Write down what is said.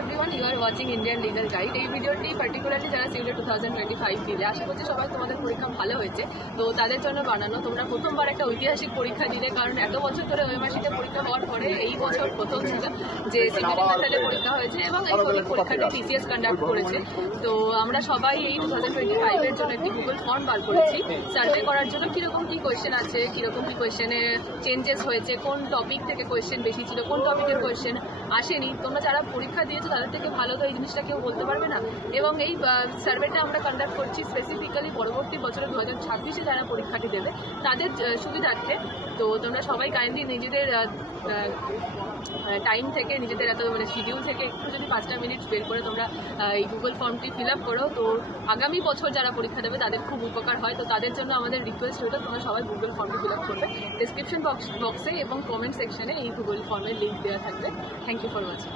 Everyone, you are watching Indian legal guide. এই ভিডিওটি particularly যারা সিউলে 2025 দিলে, আশা করছি সবাই তোমাদের পরীক্ষা ভালো হয়েছে, তো তাদের জন্য বানানো। তোমরা প্রথমবার একটা ঐতিহাসিক পরীক্ষা দিলে, কারণ এত বছর ধরে ওএমআরসিতে পরীক্ষা হওয়ার পরে এই বছর প্রথম ছিল যে সিভিল মেথডে পরীক্ষা হয়েছে এবং এই পরীক্ষাটি টিসিএস কন্ডাক্ট করেছে। তো আমরা সবাই এই 2025 এর জন্য একটি গুগল ফর্ম বার করেছি সার্ভে করার জন্য কিরকম কি কোয়েশ্চেন আছে, কিরকম কি কোয়েশ্চেনে চেঞ্জেস হয়েছে, কোন টপিক থেকে কোয়েশ্চেন বেশি ছিল, কোন টপিকের কোয়েশ্চেন আসেনি। তোমরা যারা পরীক্ষা দিয়েছো তাদের থেকে ভালো তো এই জিনিসটা কেউ বলতে পারবে না। এবং এই সার্ভেটা আমরা কন্ডাক্ট করছি স্পেসিফিক্যালি পরবর্তী বছরে 2026-এ যারা পরীক্ষাটি দেবে তাদের সুবিধার্থে। তো তোমরা সবাই কাইন্ডলি নিজেদের টাইম থেকে, নিজেদের এত শিডিউল থেকে একটু যদি 5টা মিনিট বের করে তোমরা এই গুগল ফর্মটি ফিল আপ করো, তো আগামী বছর যারা পরীক্ষা দেবে তাদের খুব উপকার হয়। তো তাদের জন্য আমাদের রিকোয়েস্ট হলো তোমরা সবাই গুগল ফর্মটি ফিল আপ করবে। ডিসক্রিপশন বক্সে এবং কমেন্ট সেকশনে এই গুগল ফর্মের লিঙ্ক দেওয়া থাকবে। Thank you for watching.